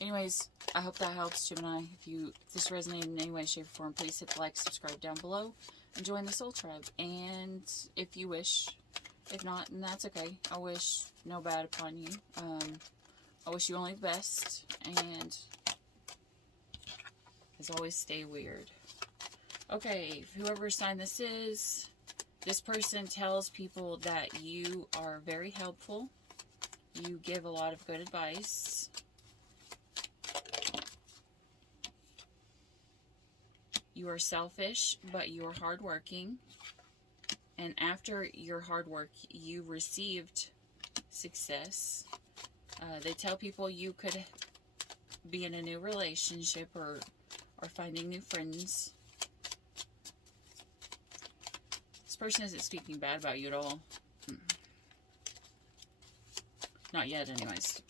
Anyways, I hope that helps, Gemini. If this resonated in any way, shape, or form, please hit the like, subscribe down below, and join the Soul Tribe. And if you wish, if not, then that's okay. I wish no bad upon you. I wish you only the best, and as always, stay weird. Okay, whoever sign this person tells people that you are very helpful. You give a lot of good advice. You are selfish, but you are hardworking. And after your hard work, you received success. They tell people you could be in a new relationship or finding new friends. This person isn't speaking bad about you at all. Not yet, anyways.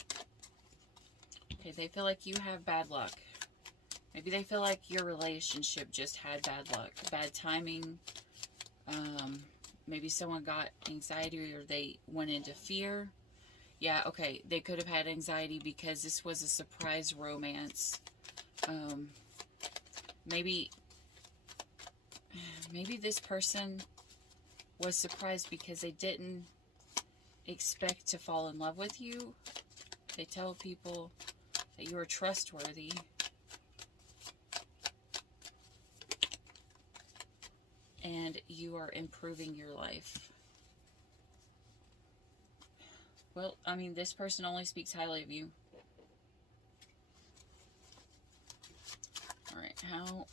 Okay, they feel like you have bad luck. Maybe they feel like your relationship just had bad luck, bad timing. Maybe someone got anxiety or they went into fear. Yeah, okay, they could have had anxiety because this was a surprise romance. Maybe this person was surprised because they didn't expect to fall in love with you. They tell people that you are trustworthy. And you are improving your life. Well, I mean, this person only speaks highly of you. Alright, how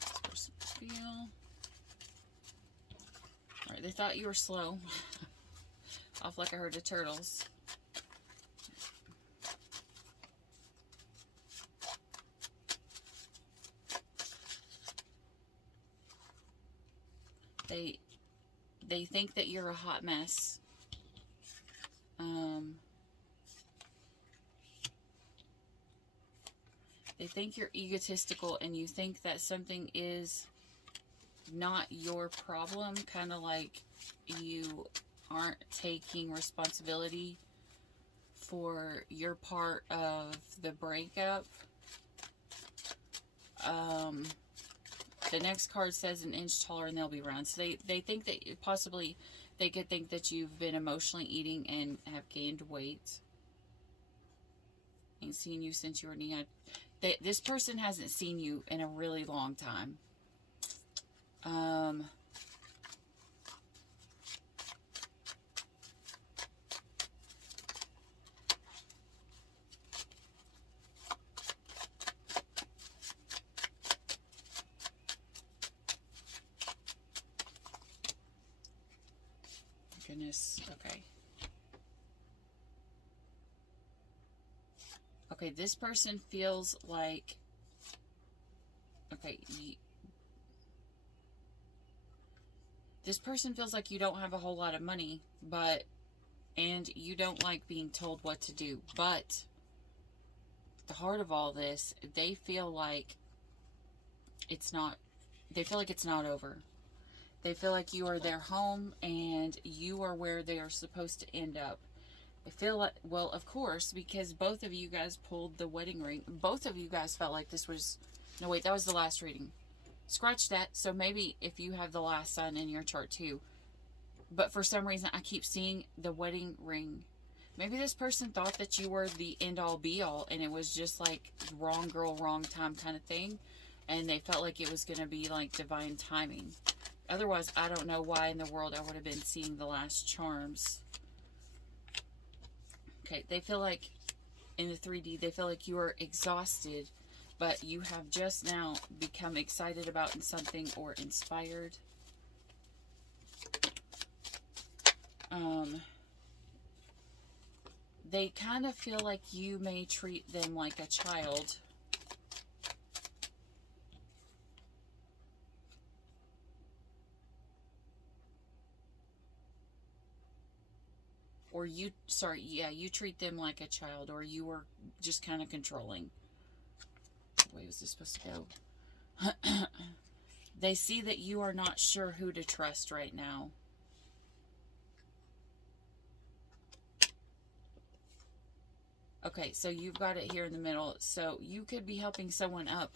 does this person feel? Alright, they thought you were slow. Off like I heard the turtles. They think that you're a hot mess. They think you're egotistical and you think that something is not your problem. Kind of like you aren't taking responsibility for your part of the breakup. The next card says an inch taller and they'll be round. So they think that possibly they could think that you've been emotionally eating and have gained weight. Ain't seen you since you were knee high. This person hasn't seen you in a really long time. Goodness, okay. Okay, this person feels like, okay, this person feels like you don't have a whole lot of money, and you don't like being told what to do. But the heart of all this, they feel like it's not over. They feel like you are their home and you are where they are supposed to end up. I feel like, well, of course, because both of you guys pulled the wedding ring. Both of you guys felt like this was, no wait, that was the last reading. Scratch that. So maybe if you have the last sign in your chart too. But for some reason, I keep seeing the wedding ring. Maybe this person thought that you were the end-all be-all, and it was just like wrong girl, wrong time kind of thing. And they felt like it was going to be like divine timing. Otherwise, I don't know why in the world I would have been seeing the last charms. Okay, they feel like, in the 3D, they feel like you are exhausted, but you have just now become excited about something or inspired. They kind of feel like you may treat them like a child. Or you treat them like a child, or you were just kind of controlling. What way was this supposed to go? They see that you are not sure who to trust right now. Okay, so you've got it here in the middle. So you could be helping someone up,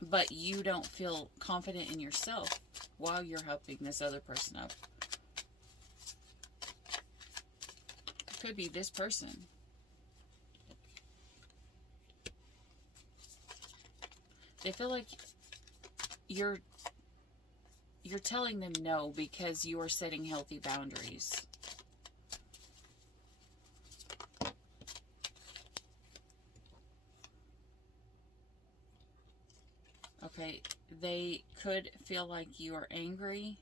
but you don't feel confident in yourself while you're helping this other person up. It could be this person. They feel like you're telling them no because you are setting healthy boundaries. Okay, they could feel like you are angry.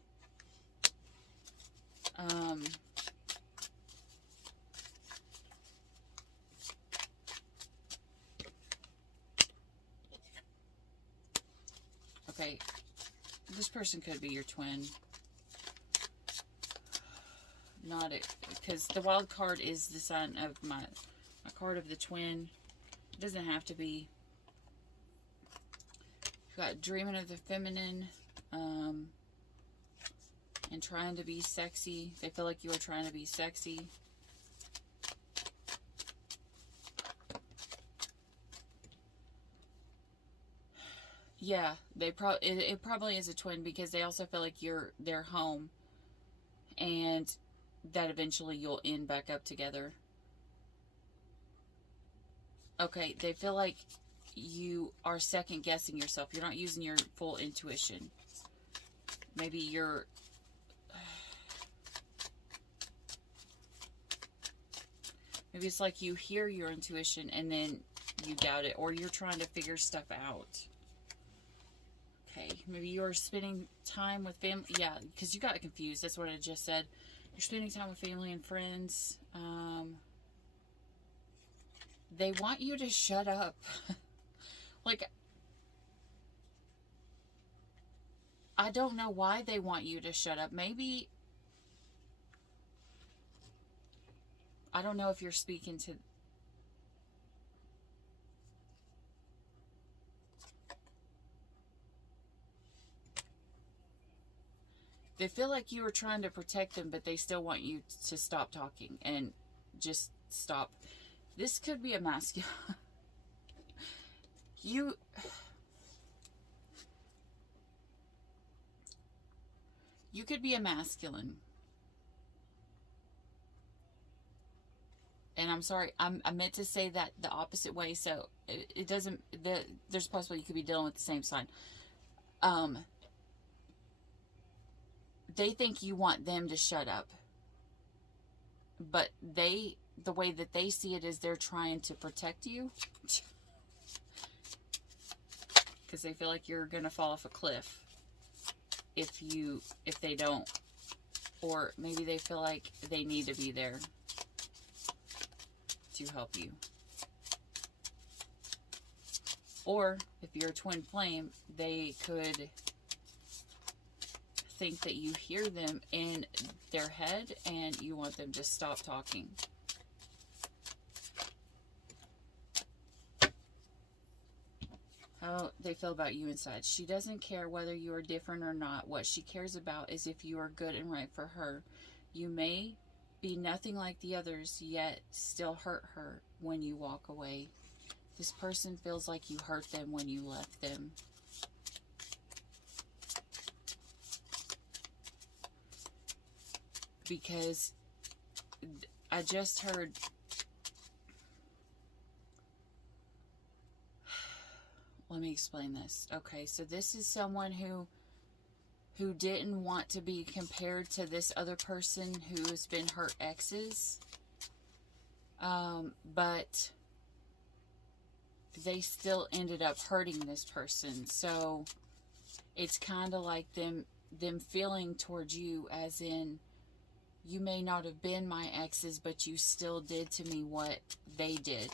Okay, this person could be your twin. Not it, because the wild card is the sign of my card of the twin. It doesn't have to be. You've got dreaming of the feminine, and trying to be sexy. They feel like you are trying to be sexy. Yeah, it probably is a twin because they also feel like you're their home, and that eventually you'll end back up together. Okay, they feel like you are second guessing yourself. You're not using your full intuition. Maybe maybe it's like you hear your intuition and then you doubt it, or you're trying to figure stuff out. Okay, maybe you're spending time with family. Yeah, because you got confused. That's what I just said. You're spending time with family and friends. They want you to shut up. Like, I don't know why they want you to shut up. Maybe, I don't know if you're speaking to... They feel like you are trying to protect them, but they still want you to stop talking and just stop. This could be a masculine. You could be a masculine. And I'm sorry, I meant to say that the opposite way, so it doesn't, there's possible you could be dealing with the same sign. They think you want them to shut up. But the way that they see it is they're trying to protect you. Because they feel like you're going to fall off a cliff if they don't. Or maybe they feel like they need to be there to help you. Or if you're a twin flame, they could think that you hear them in their head and you want them to stop talking. How they feel about you inside. She doesn't care whether you are different or not. What she cares about is if you are good and right for her. You may be nothing like the others, yet still hurt her when you walk away. This person feels like you hurt them when you left them. Because I just heard... Let me explain this. Okay, so this is someone who didn't want to be compared to this other person who has been her exes. But they still ended up hurting this person. So it's kind of like them feeling towards you as in, you may not have been my exes, but you still did to me what they did.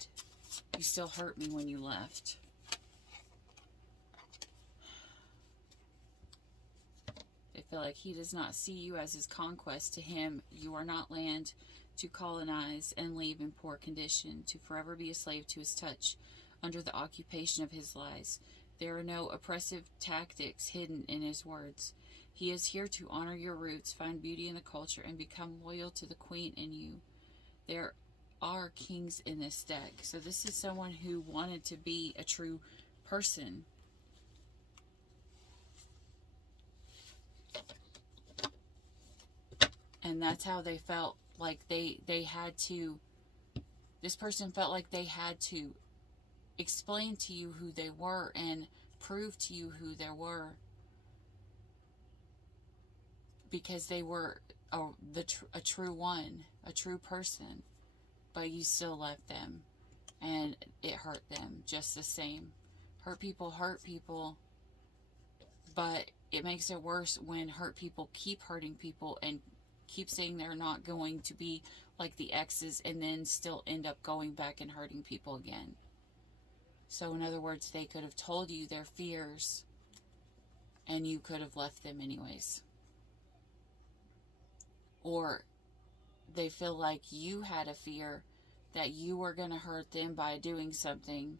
You still hurt me when you left. They feel like he does not see you as his conquest. To him, you are not land to colonize and leave in poor condition, to forever be a slave to his touch, under the occupation of his lies. There are no oppressive tactics hidden in his words. He is here to honor your roots, find beauty in the culture, and become loyal to the queen in you. There are kings in this deck. So this is someone who wanted to be a true person. And that's how they felt like they had to, this person felt like they had to explain to you who they were and prove to you who they were, because they were a true one, a true person, but you still left them, and it hurt them just the same. Hurt people, but it makes it worse when hurt people keep hurting people and keep saying they're not going to be like the exes, and then still end up going back and hurting people again. So in other words, they could have told you their fears and you could have left them anyways. Or they feel like you had a fear that you were going to hurt them by doing something,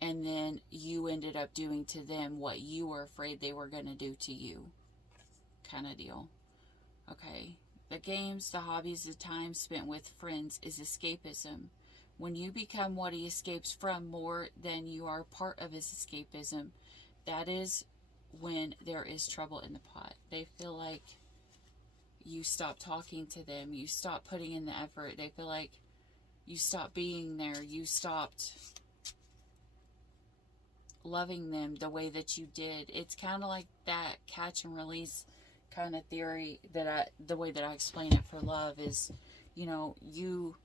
and then you ended up doing to them what you were afraid they were going to do to you, kind of deal. Okay, the games, the hobbies, the time spent with friends is escapism. When you become what he escapes from more than you are part of his escapism, that is when there is trouble in the pot. They feel like you stop talking to them, you stop putting in the effort. They feel like you stopped being there, you stopped loving them the way that you did. It's kind of like that catch and release kind of theory that the way that I explain it for love is, you know, you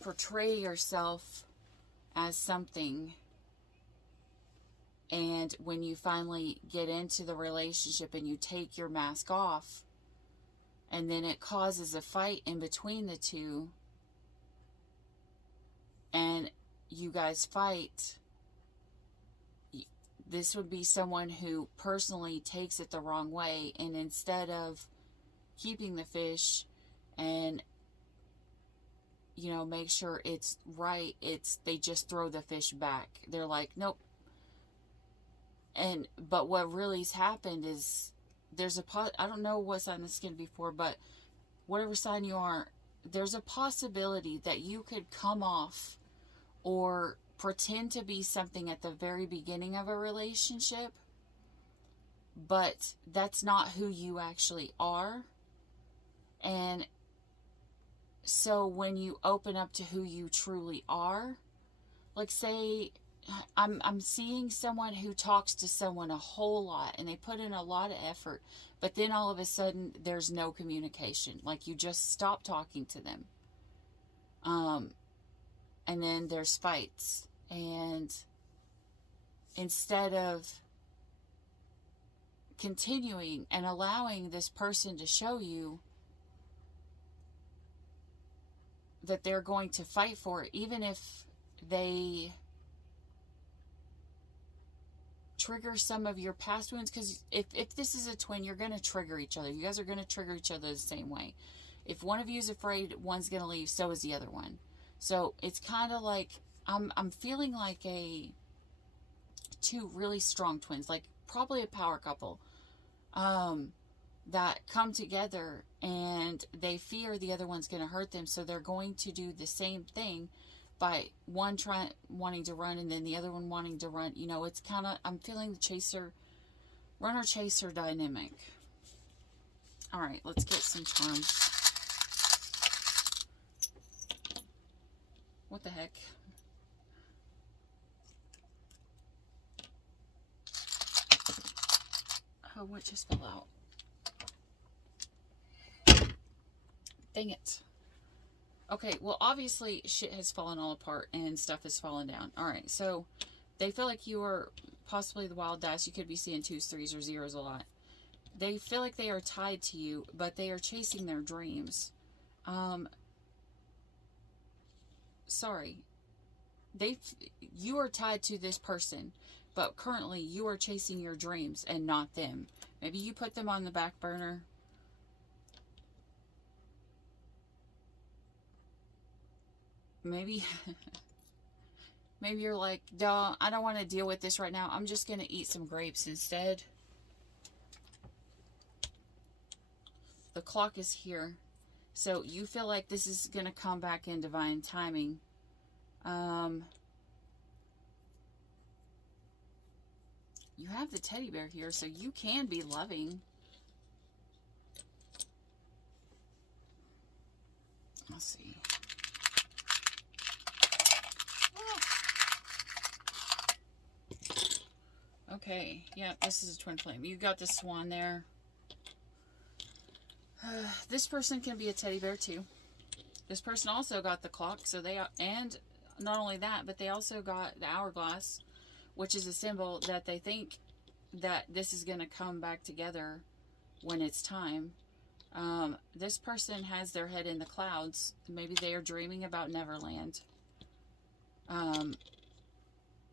portray yourself as something, and when you finally get into the relationship and you take your mask off, and then it causes a fight in between the two, and you guys fight, this would be someone who personally takes it the wrong way, and instead of keeping the fish and, you know, make sure it's right, they just throw the fish back. They're like, nope. But what really's happened is there's I don't know what sign this is going to be for, but whatever sign you are, there's a possibility that you could come off or pretend to be something at the very beginning of a relationship, but that's not who you actually are. And so when you open up to who you truly are, like say, I'm seeing someone who talks to someone a whole lot and they put in a lot of effort, but then all of a sudden there's no communication. Like you just stop talking to them. And then there's fights. And instead of continuing and allowing this person to show you that they're going to fight for it, even if they trigger some of your past wounds, because if this is a twin, you're going to trigger each other. You guys are going to trigger each other the same way. If one of you is afraid one's going to leave, so is the other one. So it's kind of like I'm feeling like two really strong twins, like probably a power couple, that come together and they fear the other one's going to hurt them, so they're going to do the same thing by one wanting to run and then the other one wanting to run. You know, it's kind of, I'm feeling the runner-chaser dynamic. All right, let's get some charms. What the heck? Oh, what just fell out? Dang it. Okay, well, obviously, shit has fallen all apart and stuff has fallen down. Alright, so they feel like you are possibly the wild dice. You could be seeing 2s, 3s, or 0s a lot. They feel like they are tied to you, but they are chasing their dreams. Sorry. You are tied to this person, but currently you are chasing your dreams and not them. Maybe you put them on the back burner. Maybe you're like, duh, I don't want to deal with this right now. I'm just going to eat some grapes instead. The clock is here. So you feel like this is going to come back in divine timing. You have the teddy bear here, so you can be loving. Let's see. Okay, yeah, this is a twin flame. You got the swan there. This person can be a teddy bear too. This person also got the clock, so they are, and not only that, but they also got the hourglass, which is a symbol that they think that this is going to come back together when it's time. This person has their head in the clouds. Maybe they are dreaming about Neverland.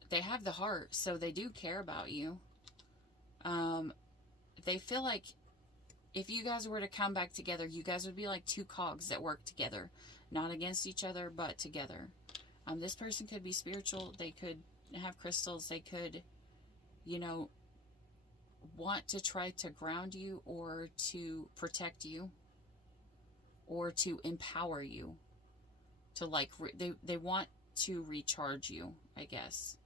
They have the heart, so they do care about you. They feel like if you guys were to come back together, you guys would be like two cogs that work together. Not against each other, but together. This person could be spiritual. They could have crystals. They could, you know, want to try to ground you or to protect you or to empower you. To like, they want to recharge you, I guess,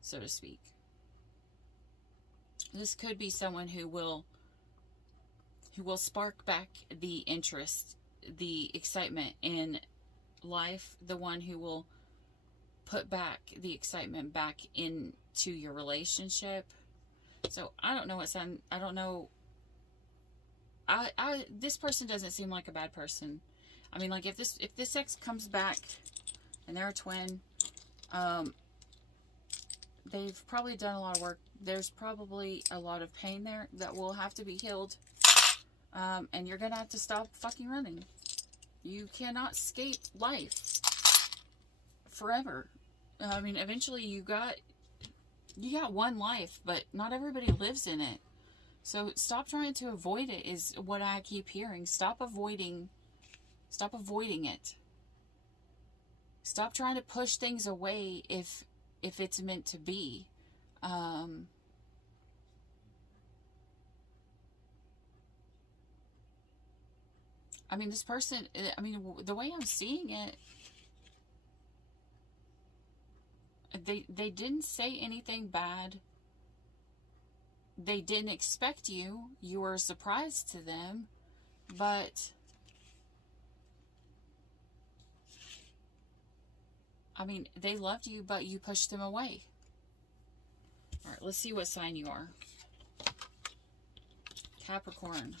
so to speak. This could be someone who will spark back the interest, the excitement in life, the one who will put back the excitement back into your relationship. So I don't know I don't know. This person doesn't seem like a bad person. I mean, like if this ex comes back and they're a twin, they've probably done a lot of work. There's probably a lot of pain there that will have to be healed. And you're going to have to stop fucking running. You cannot escape life forever. I mean, eventually you got one life, but not everybody lives in it. So stop trying to avoid it is what I keep hearing. Stop avoiding it. Stop trying to push things away if it's meant to be. I mean, this person, I mean, the way I'm seeing it, they didn't say anything bad. They didn't expect you. You were a surprise to them. But, I mean, they loved you, but you pushed them away. All right, let's see what sign you are. Capricorn.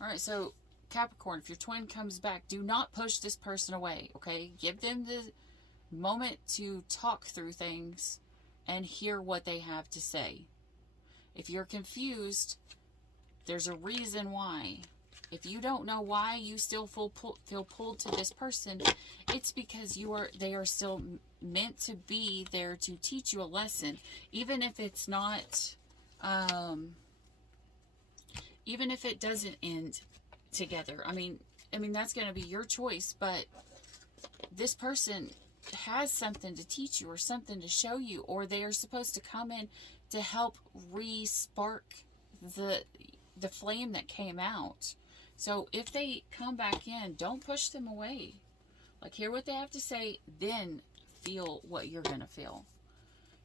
All right, so Capricorn, if your twin comes back, do not push this person away, okay? Give them the moment to talk through things and hear what they have to say. If you're confused, there's a reason why. If you don't know why you still feel pulled to this person, it's because they are still meant to be there to teach you a lesson, even if it's not, even if it doesn't end together. I mean that's going to be your choice, but this person has something to teach you or something to show you, or they are supposed to come in to help re-spark the flame that came out. So if they come back in, don't push them away. Like, hear what they have to say, then feel what you're going to feel.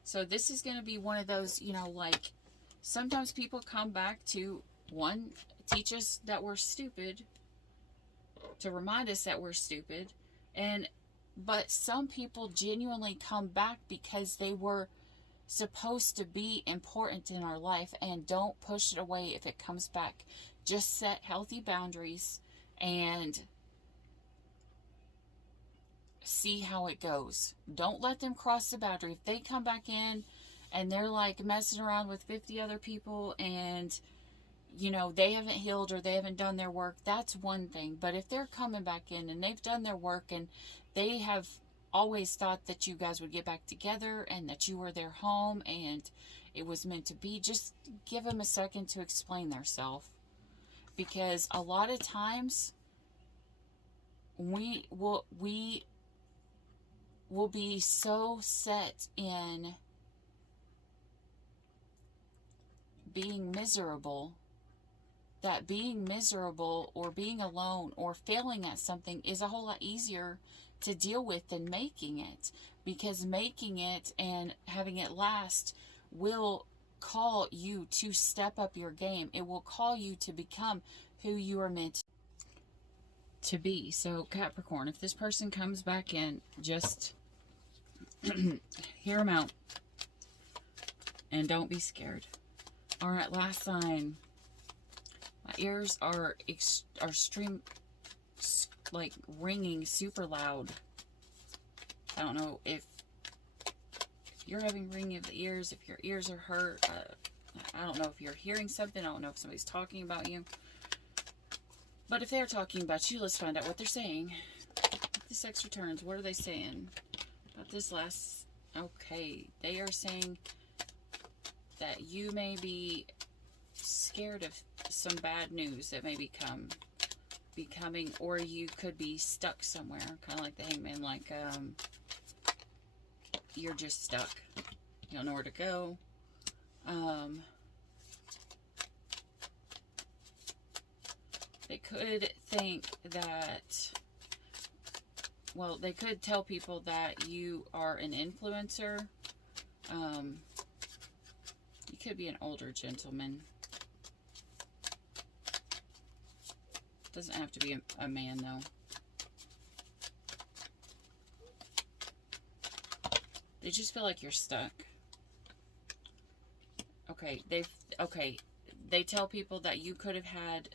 So this is going to be one of those, you know, like, sometimes people come back to, one, teach us that we're stupid, to remind us that we're stupid, but some people genuinely come back because they were supposed to be important in our life, and don't push it away if it comes back. Just set healthy boundaries and see how it goes. Don't let them cross the boundary. If they come back in and they're like messing around with 50 other people and, you know, they haven't healed or they haven't done their work, that's one thing. But if they're coming back in and they've done their work and they have always thought that you guys would get back together and that you were their home and it was meant to be, just give them a second to explain themselves. Because a lot of times we will be so set in being miserable that being miserable or being alone or failing at something is a whole lot easier to deal with than making it, because making it and having it last will call you to step up your game. It will call you to become who you are meant to be. So Capricorn, if this person comes back in, just hear them out and don't be scared. All right, last sign. My ears are like ringing super loud. I don't know if you're having ringing of the ears, if your ears are hurt. I don't know if you're hearing something. I don't know if somebody's talking about you. But if they're talking about you, let's find out what they're saying. This X returns. What are they saying about this last? Okay, they are saying that you may be scared of some bad news that may be coming, or you could be stuck somewhere, kind of like the Hangman, like you're just stuck. You don't know where to go. They could think that, well, they could tell people that you are an influencer. You could be an older gentleman. Doesn't have to be a man, though. They just feel like you're stuck. Okay, they tell people that you could have had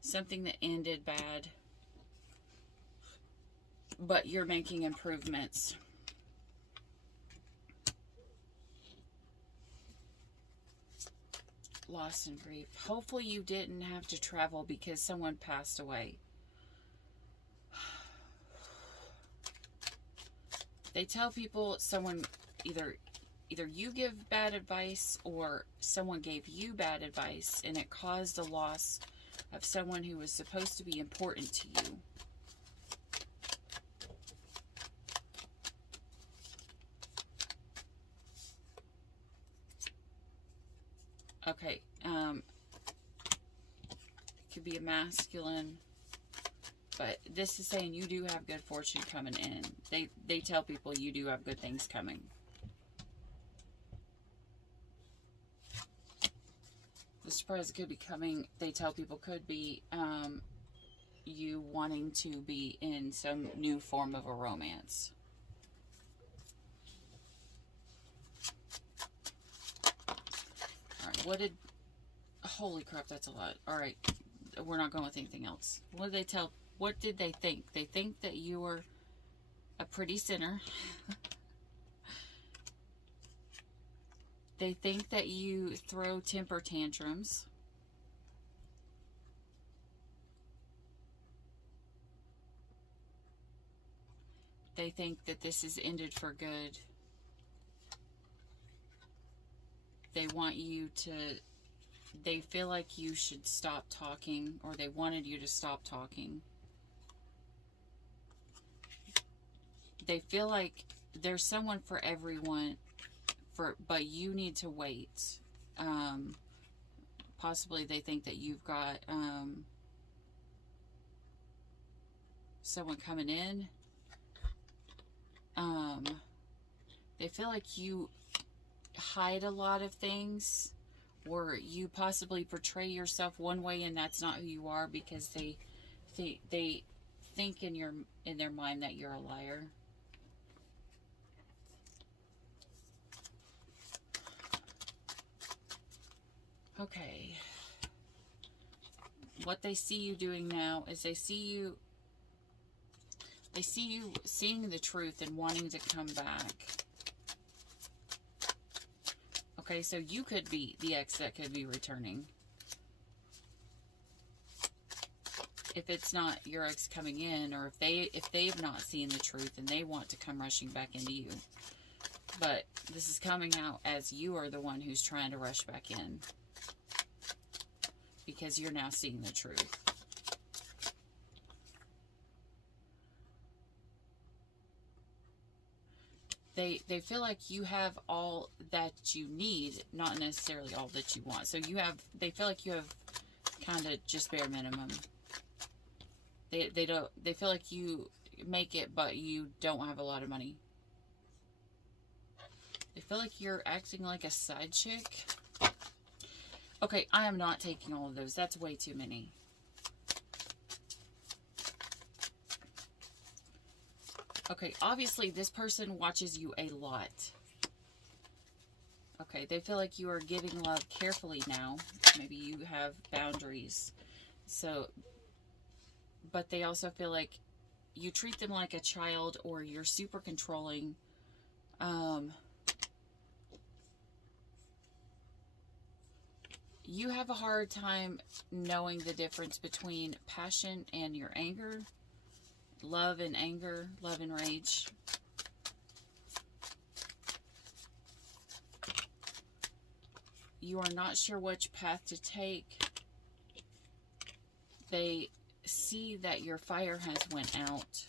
something that ended bad, but you're making improvements. Loss and grief. Hopefully you didn't have to travel because someone passed away. They tell people someone, either you give bad advice or someone gave you bad advice and it caused a loss of someone who was supposed to be important to you. Okay, it could be a masculine, but this is saying you do have good fortune coming in. They tell people you do have good things coming. The surprise could be coming, they tell people, could be you wanting to be in some new form of a romance. What did... Holy crap, that's a lot. Alright, we're not going with anything else. What did they think? They think that you were a pretty sinner. They think that you throw temper tantrums. They think that this is ended for good. They want you to, they feel like you should stop talking, or they wanted you to stop talking. They feel like there's someone for everyone, but you need to wait. Possibly they think that you've got someone coming in. They feel like you hide a lot of things, or you possibly portray yourself one way and that's not who you are, because they think in their mind that you're a liar. Okay. What they see you doing now is they see you seeing the truth and wanting to come back. Okay, so you could be the ex that could be returning. If it's not your ex coming in, or if they've not seen the truth and they want to come rushing back into you. But this is coming out as you are the one who's trying to rush back in, because you're now seeing the truth. They feel like you have all that you need, not necessarily all that you want. So they feel like you have kind of just bare minimum. They feel like you make it, but you don't have a lot of money. They feel like you're acting like a side chick. Okay, I am not taking all of those. That's way too many. Okay, obviously this person watches you a lot. Okay, they feel like you are giving love carefully now. Maybe you have boundaries. So, but they also feel like you treat them like a child, or you're super controlling. You have a hard time knowing the difference between passion and your anger, love and anger, love and rage. You are not sure which path to take. They see that your fire has went out.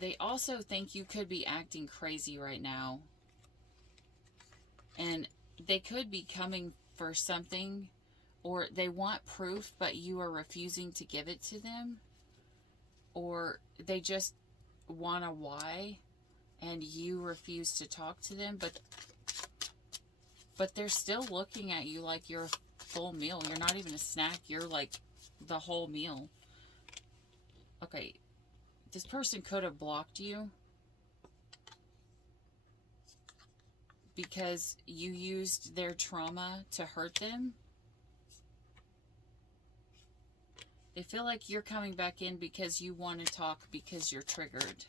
They also think you could be acting crazy right now. And they could be coming for something, or they want proof, but you are refusing to give it to them. Or they just want a why, and you refuse to talk to them. But they're still looking at you like you're a full meal. You're not even a snack. You're like the whole meal. Okay. This person could have blocked you because you used their trauma to hurt them. They feel like you're coming back in because you want to talk, because you're triggered.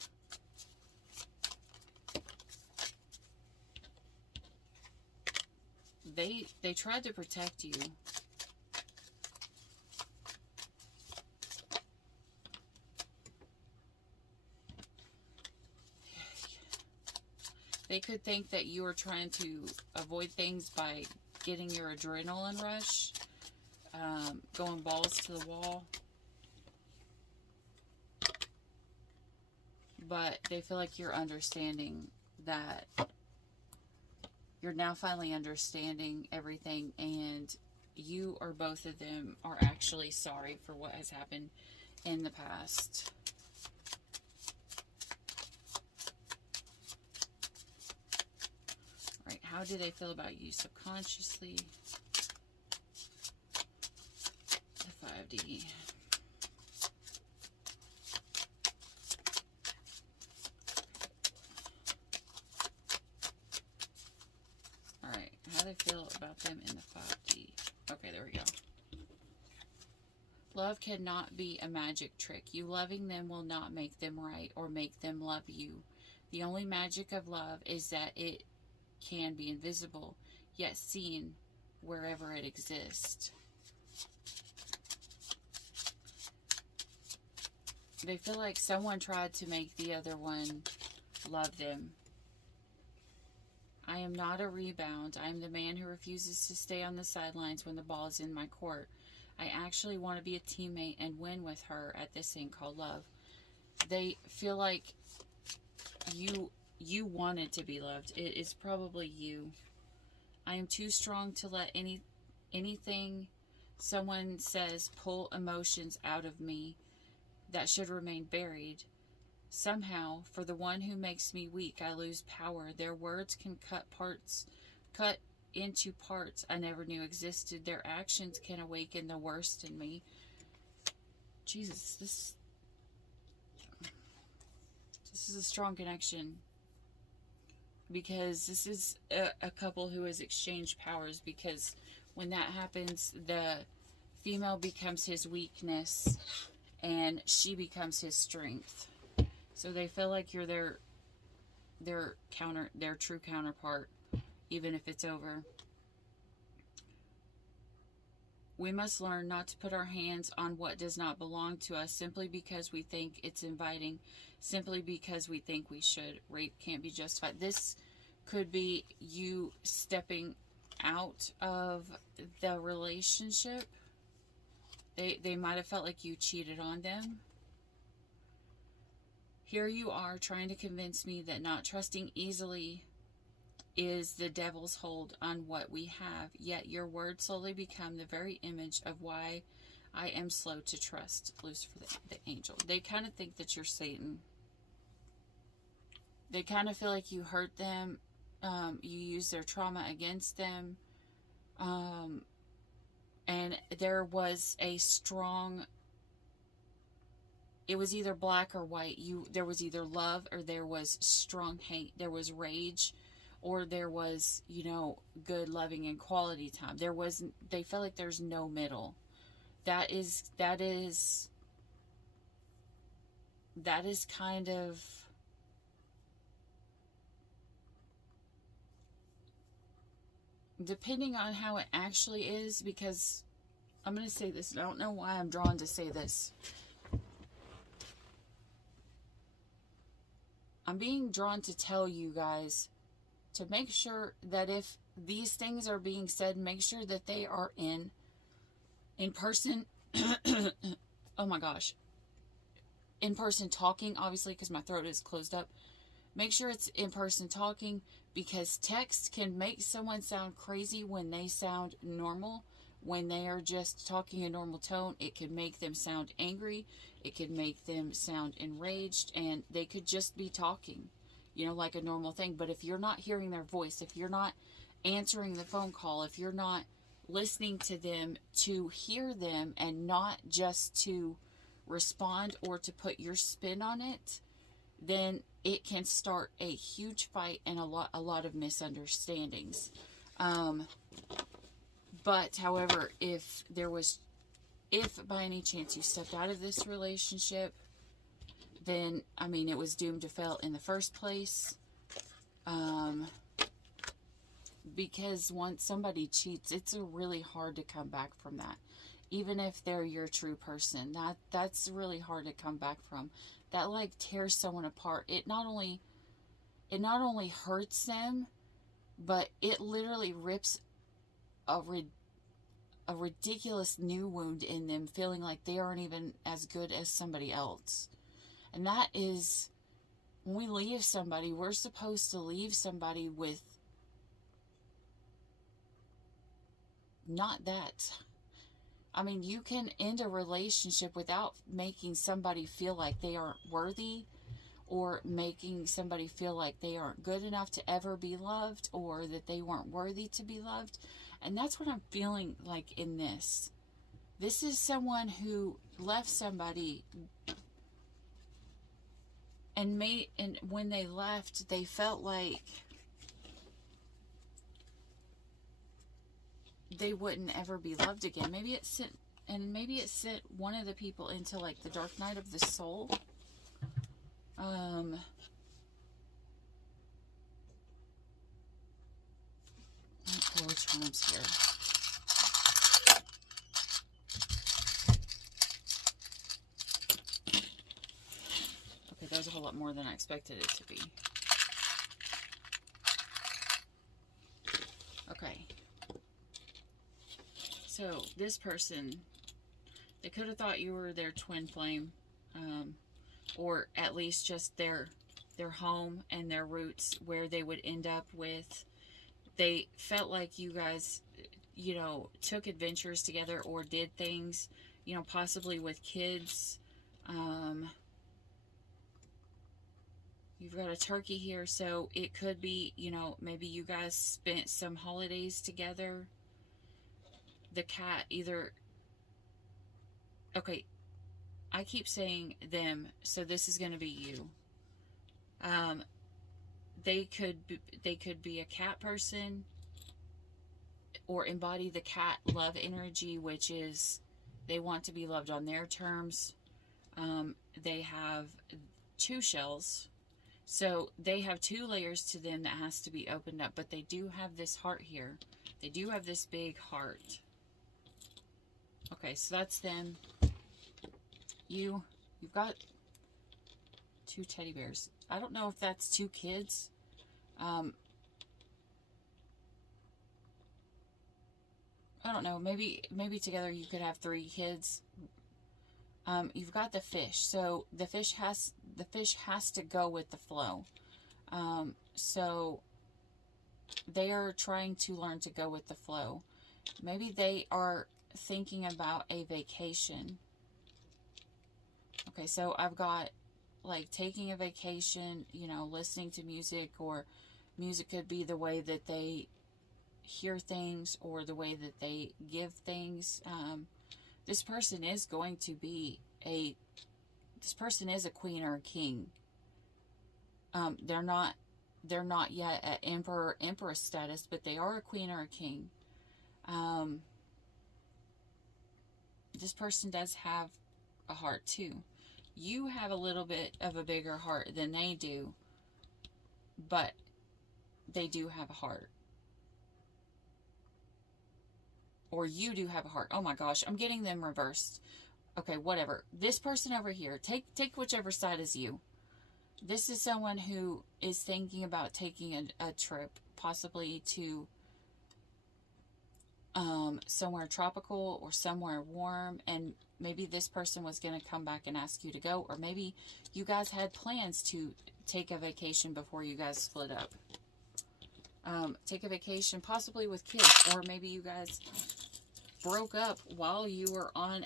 They tried to protect you. They could think that you are trying to avoid things by getting your adrenaline rush, going balls to the wall. But they feel like you're understanding that. You're now finally understanding everything, and you or both of them are actually sorry for what has happened in the past. Right, how do they feel about you subconsciously? The 5D. Alright, how do they feel about them in the 5D? Okay, there we go. Love cannot be a magic trick. You loving them will not make them right or make them love you. The only magic of love is that it can be invisible, yet seen wherever it exists. They feel like someone tried to make the other one love them. I am not a rebound. I am the man who refuses to stay on the sidelines when the ball is in my court. I actually want to be a teammate and win with her at this thing called love. They feel like you wanted to be loved. It is probably you. I am too strong to let anything someone says pull emotions out of me that should remain buried. Somehow, for the one who makes me weak, I lose power. Their words can cut into parts I never knew existed. Their actions can awaken the worst in me. Jesus, this is a strong connection, because this is a couple who has exchanged powers, because when that happens, the female becomes his weakness and she becomes his strength. So they feel like you're their true counterpart, even if it's over. We must learn not to put our hands on what does not belong to us simply because we think it's inviting, simply because we think we should. Rape can't be justified. This could be you stepping out of the relationship. They might have felt like you cheated on them. Here you are trying to convince me that not trusting easily is the devil's hold on what we have, yet your words slowly become the very image of why I am slow to trust. Lucifer, the angel. They kind of think that you're Satan. They kind of feel like you hurt them. You use their trauma against them. And there was a strong, it was either black or white. There was either love or there was strong hate. There was rage or there was, good, loving, and quality time. They felt like there's no middle. That is kind of, depending on how it actually is, because I'm going to say this, and I don't know why I'm drawn to say this. I'm being drawn to tell you guys to make sure that if these things are being said, make sure that they are in person. Oh my gosh. In person talking, obviously, because my throat is closed up. Make sure it's in person talking, because text can make someone sound crazy when they sound normal. When they are just talking a normal tone, it could make them sound angry. It could make them sound enraged, and they could just be talking, like a normal thing. But if you're not hearing their voice, if you're not answering the phone call, if you're not listening to them to hear them and not just to respond or to put your spin on it, then it can start a huge fight and a lot of misunderstandings. But however, if by any chance you stepped out of this relationship, then it was doomed to fail in the first place. Because once somebody cheats, it's really hard to come back from that. Even if they're your true person, that's really hard to come back from. That tears someone apart. It not only hurts them, but it literally rips a ridiculous new wound in them, feeling like they aren't even as good as somebody else. And that is, when we leave somebody, we're supposed to leave somebody with not that. You can end a relationship without making somebody feel like they aren't worthy, or making somebody feel like they aren't good enough to ever be loved, or that they weren't worthy to be loved. And that's what I'm feeling like in this. This is someone who left somebody, and when they left, they felt like they wouldn't ever be loved again. Maybe it sent one of the people into the dark night of the soul. Let's pull the charms here. Okay, that was a whole lot more than I expected it to be. Okay. So, this person, they could have thought you were their twin flame, or at least just their home and their roots, where they would end up with. They felt like you guys, took adventures together or did things, possibly with kids. You've got a turkey here, so it could be, maybe you guys spent some holidays together. The cat either... Okay, I keep saying them, so this is going to be you. They could be a cat person, or embody the cat love energy, which is they want to be loved on their terms. They have 2 shells, so they have 2 layers to them that has to be opened up, but they do have this heart here. They do have this big heart. Okay, so that's them. You've got 2 teddy bears. I don't know if that's 2 kids. I don't know. Maybe together you could have 3 kids. You've got the fish. So the fish has the fish has to go with the flow. So they are trying to learn to go with the flow. Maybe they are thinking about a vacation. Okay, so I've got like taking a vacation, you know, listening to music, or music could be the way that they hear things or the way that they give things. This person is going to be this person is a queen or a king. They're not yet at emperor, empress status, but they are a queen or a king. This person does have a heart too. You have a little bit of a bigger heart than they do, but they do have a heart. Or you do have a heart. Oh my gosh, I'm getting them reversed. Okay, whatever. This person over here, take whichever side is you. This is someone who is thinking about taking a trip, possibly to somewhere tropical or somewhere warm, and maybe this person was going to come back and ask you to go, or maybe you guys had plans to take a vacation before you guys split up. Take a vacation possibly with kids, or maybe you guys broke up while you were on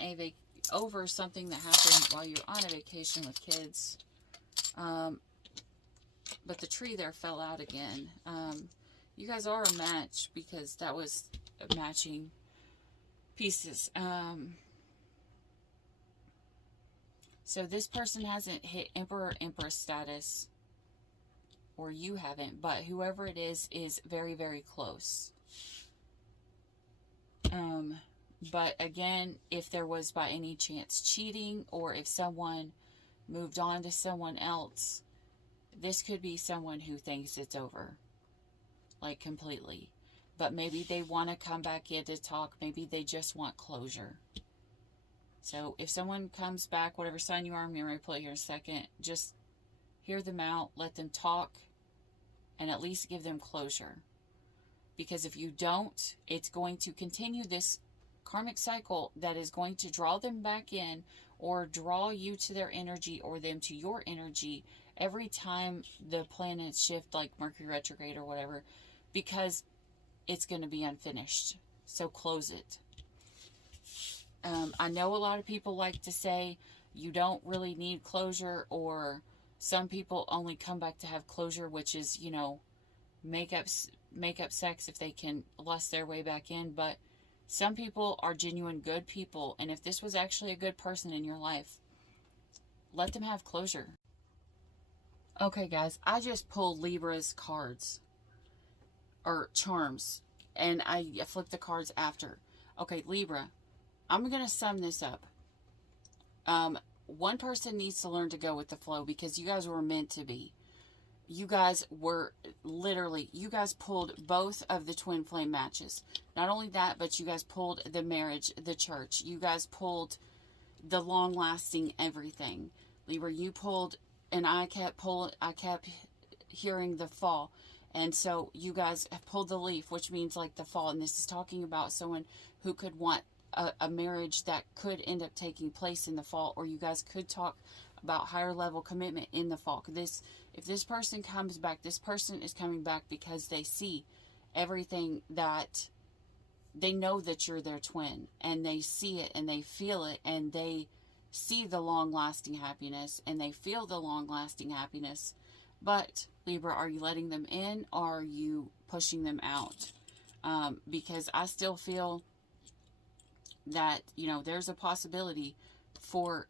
over something that happened while you were on a vacation with kids. But the tree there fell out again. You guys are a match because that was matching pieces. So this person hasn't hit Emperor, Empress status, or you haven't, but whoever it is very, very close. But again, if there was by any chance cheating, or if someone moved on to someone else, this could be someone who thinks it's over, like completely. But maybe they want to come back in to talk. Maybe they just want closure. So if someone comes back, whatever sign you are, I'm going to replay here in a second, just hear them out, let them talk, and at least give them closure. Because if you don't, it's going to continue this karmic cycle that is going to draw them back in, or draw you to their energy or them to your energy every time the planets shift, like Mercury retrograde or whatever, because it's going to be unfinished. So close it. I know a lot of people like to say you don't really need closure, or some people only come back to have closure, which is, you know, make up sex if they can lust their way back in. But some people are genuine good people, and if this was actually a good person in your life, let them have closure. Okay guys, I just pulled Libra's cards, or charms, and I flipped the cards after. Okay, Libra, I'm going to sum this up. One person needs to learn to go with the flow, because you guys were meant to be. You guys were literally, you guys pulled both of the twin flame matches. Not only that, but you guys pulled the marriage, the church. You guys pulled the long-lasting everything. Libra, you pulled, and I kept hearing the fall. And so you guys have pulled the leaf, which means like the fall. And this is talking about someone who could want a marriage that could end up taking place in the fall, or you guys could talk about higher level commitment in the fall. If this person comes back, this person is coming back because they see everything, that they know that you're their twin, and they see it and they feel it, and they see the long-lasting happiness, and they feel the long-lasting happiness. But Libra, are you letting them in, or are you pushing them out? Because I still feel that, you know, there's a possibility for,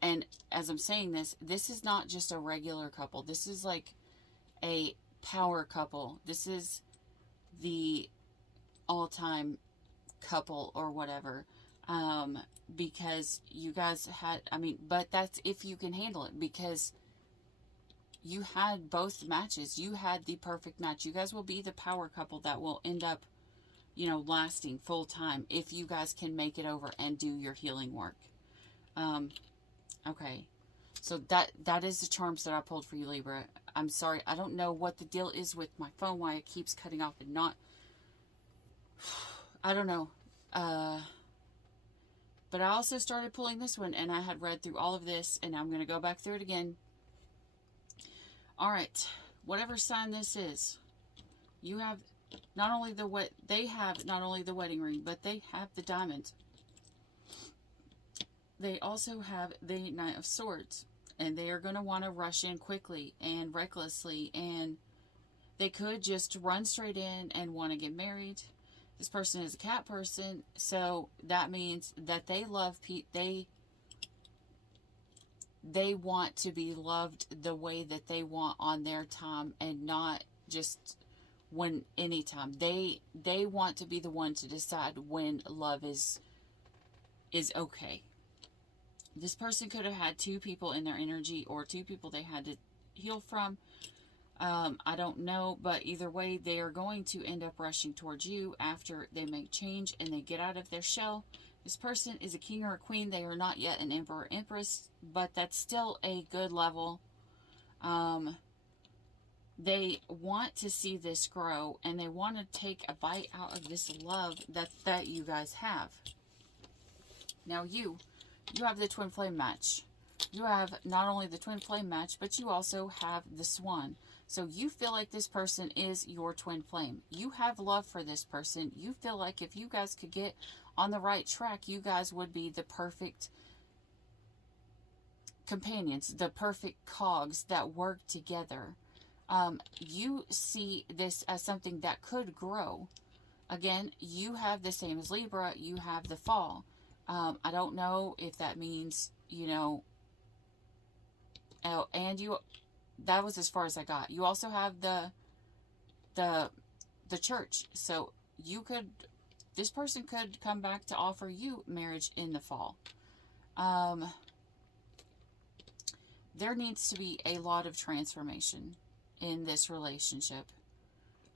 and as I'm saying this is not just a regular couple. This is like a power couple. This is the all-time couple or whatever. Because you guys had, but that's if you can handle it, because you had both matches. You had the perfect match. You guys will be the power couple that will end up, you know, lasting full time, if you guys can make it over and do your healing work. Okay. So that is the charms that I pulled for you, Libra. I'm sorry. I don't know what the deal is with my phone, why it keeps cutting off and not. I don't know. But I also started pulling this one, and I had read through all of this, and I'm going to go back through it again. All right. Whatever sign this is, you have not only they have not only the wedding ring, but they have the diamond. They also have the Knight of Swords, and they are going to want to rush in quickly and recklessly, and they could just run straight in and want to get married. This person is a cat person, so that means that they love they want to be loved the way that they want on their time, and not just when anytime. They want to be the one to decide when love is okay. This person could have had two people in their energy, or two people they had to heal from. I don't know, but either way, they are going to end up rushing towards you after they make change and they get out of their shell. This person is a king or a queen. They are not yet an emperor or empress, but that's still a good level. They want to see this grow, and they want to take a bite out of this love that you guys have. Now you have the twin flame match. You have not only the twin flame match, but you also have the swan. So you feel like this person is your twin flame. You have love for this person. You feel like if you guys could get on the right track, you guys would be the perfect companions, the perfect cogs that work together. You see this as something that could grow. Again, you have the same as Libra. You have the fall. I don't know if that means, and that was as far as I got. You also have the church. So this person could come back to offer you marriage in the fall. There needs to be a lot of transformation in this relationship.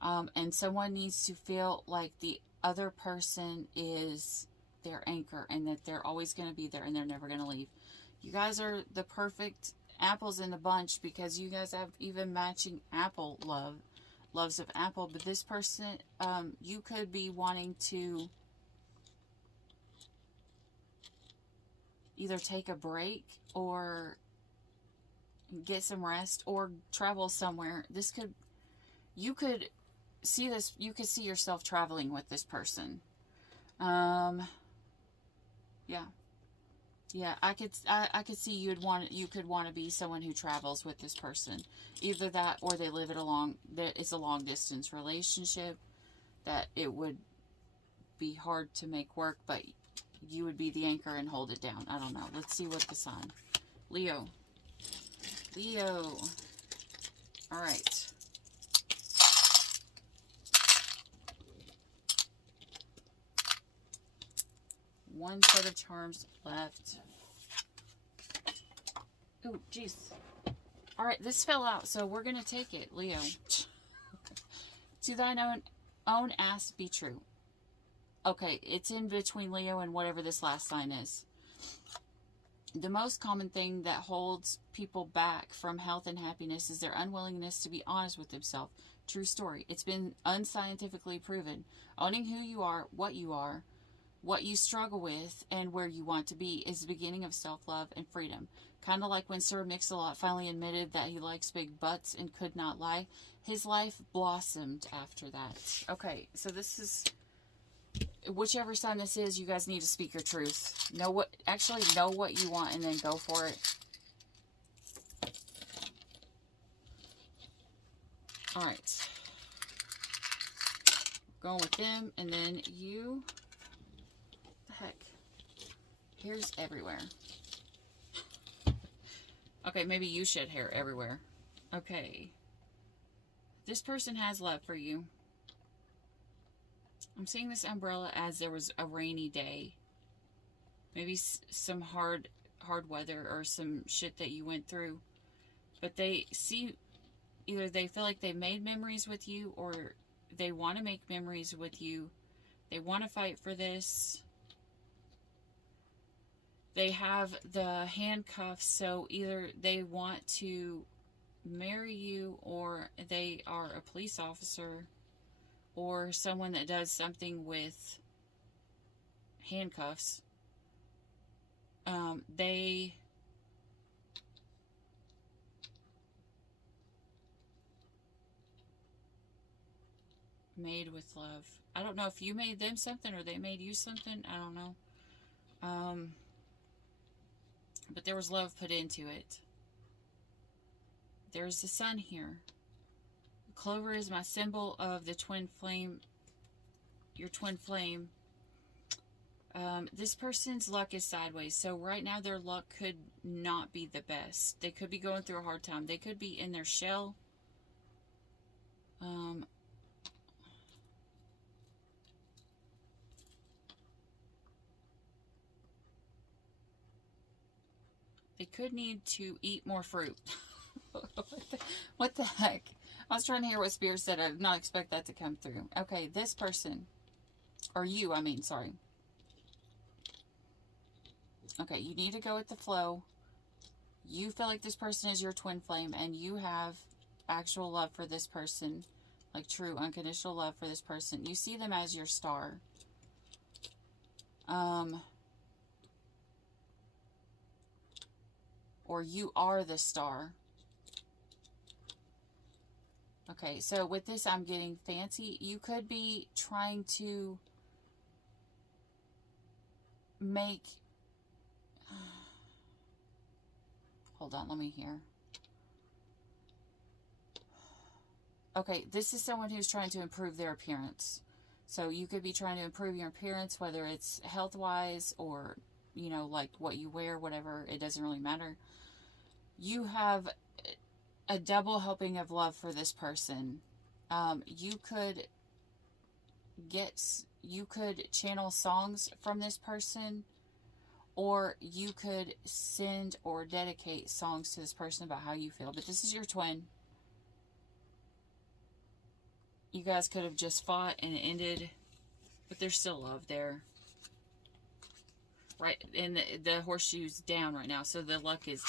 And someone needs to feel like the other person is their anchor, and that they're always going to be there and they're never going to leave. You guys are the perfect apples in the bunch, because you guys have even matching apple loves of apple. But this person, you could be wanting to either take a break or get some rest or travel somewhere. You could see yourself traveling with this person. Yeah, I could see you could want to be someone who travels with this person. Either that, or they live it's a long distance relationship that it would be hard to make work, but you would be the anchor and hold it down. I don't know. Let's see what the sign. Leo. All right. One set of charms left. Oh, jeez. All right, this fell out, so we're going to take it, Leo. To thine own ass be true. Okay, it's in between Leo and whatever this last sign is. The most common thing that holds people back from health and happiness is their unwillingness to be honest with themselves. True story. It's been unscientifically proven. Owning who you are, what you struggle with, and where you want to be is the beginning of self-love and freedom. Kind of like when Sir Mix-a-Lot finally admitted that he likes big butts and could not lie. His life blossomed after that. Okay, so this is... Whichever sign this is, you guys need to speak your truth. Know what you want and then go for it. Alright. Going with them, and then you... What the heck? Hair's everywhere. Okay, maybe you shed hair everywhere. Okay. This person has love for you. I'm seeing this umbrella as there was a rainy day. Maybe some hard weather or some shit that you went through. But either they feel like they made memories with you, or they want to make memories with you. They want to fight for this. They have the handcuffs, so either they want to marry you, or they are a police officer, or someone that does something with handcuffs. They Made with love. I don't know if you made them something or they made you something. I don't know. But there was love put into it. There's the sun here. Clover is my symbol of the twin flame. Your twin flame. This person's luck is sideways. So right now their luck could not be the best. They could be going through a hard time. They could be in their shell. They could need to eat more fruit. What the heck? I was trying to hear what Spirit said. I did not expect that to come through. Okay, this person. Or you, I mean, sorry. Okay, you need to go with the flow. You feel like this person is your twin flame and you have actual love for this person. Like true, unconditional love for this person. You see them as your star. Or you are the star. Okay, so with this, I'm getting fancy. You could be trying to make... Hold on, let me hear. Okay, this is someone who's trying to improve their appearance. So you could be trying to improve your appearance, whether it's health-wise or, you know, like what you wear, whatever. It doesn't really matter. You have a double helping of love for this person. You could channel songs from this person, or you could send or dedicate songs to this person about how you feel. But this is your twin. You guys could have just fought and it ended, but there's still love there. Right, and the horseshoe's down right now, so the luck is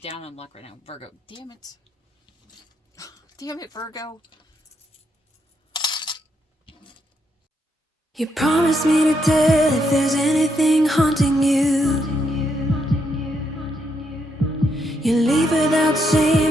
down on luck right now. Virgo, damn it. Damn it, Virgo. You promised me to tell if there's anything haunting you. You leave without saying